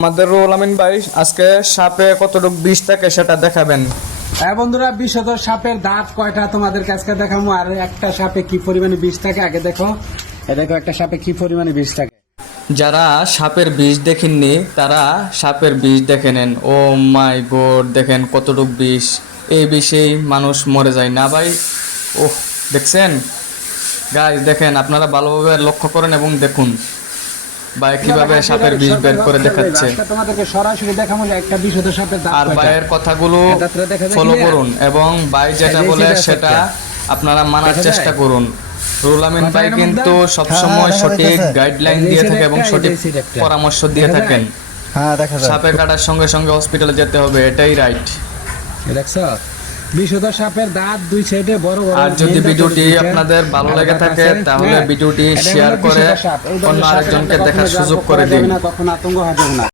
আমাদের রুহুল আমিন ভাই আজকে সাপে কতটুকু বিষ থাকে সেটা দেখাবেন। হ্যাঁ বন্ধুরা, বিষধর সাপের দাঁত কয়টা তোমাদের কাছে দেখাবো, আর একটা সাপে কি পরিমাণে বিষ থাকে আগে দেখো। দেখো একটা সাপে কি পরিমাণে বিষ থাকে। যারা সাপের বিষ দেখেননি তারা সাপের বিষ দেখে নেন। ও মাই গড, দেখেন কতটুকু বিষ। এই বিষেই মানুষ মরে যায় না ভাই। ওহ, দেখছেন গাইস, দেখেন আপনারা ভালোভাবে লক্ষ্য করেন এবং দেখুন ভাই কিভাবে সাপের বিষ বের করে দেখাচ্ছে। আজকে তোমাদেরকে সরাসরি দেখাবো যে একটা বিষধর সাপের দাঁত আর কয়টা। ভাইয়ের কথাগুলো দাঁতটা দেখা যায় ফলো clear? করুন এবং ভাই যেটা এই যে বলে এটা সেটা সত্য। আপনারা মানার দেখা চেষ্টা যায়? করুন। রুহুল আমিন কথা ভাই এর কিন্তু মধ্যে? সবসময় দেখা সঠিক যাইতেছে। গাইডলাইন এই যে দিয়ে এটা থাকে এবং একটা, সঠিক এই যে এটা একটা। পরামর্শ দিয়ে দেখা থাকেন। যায়? হ্যাঁ দেখা যায়। সাপে কাটার সঙ্গে সঙ্গে হসপিটালে যেতে হবে, এটাই রাইট। দেখছো বিষধর সাপের দাঁত দুই সাইডে বড় বড়। আর যদি মেন দাঁতের ভিডিওটি দুইটা, আপনাদের ভালো আর লেগে দাঁত থাকে আছে, তাহলে হ্যাঁ। ভিডিওটি এটা হলো শেয়ার করে বিষধর সাপ। এই ধরনের অন্য সাপের আরেকজনকে আমরা দেখার কখনো সুযোগ জাল করে করা যাবে দিন। না, তখন আতঙ্ক হবে না।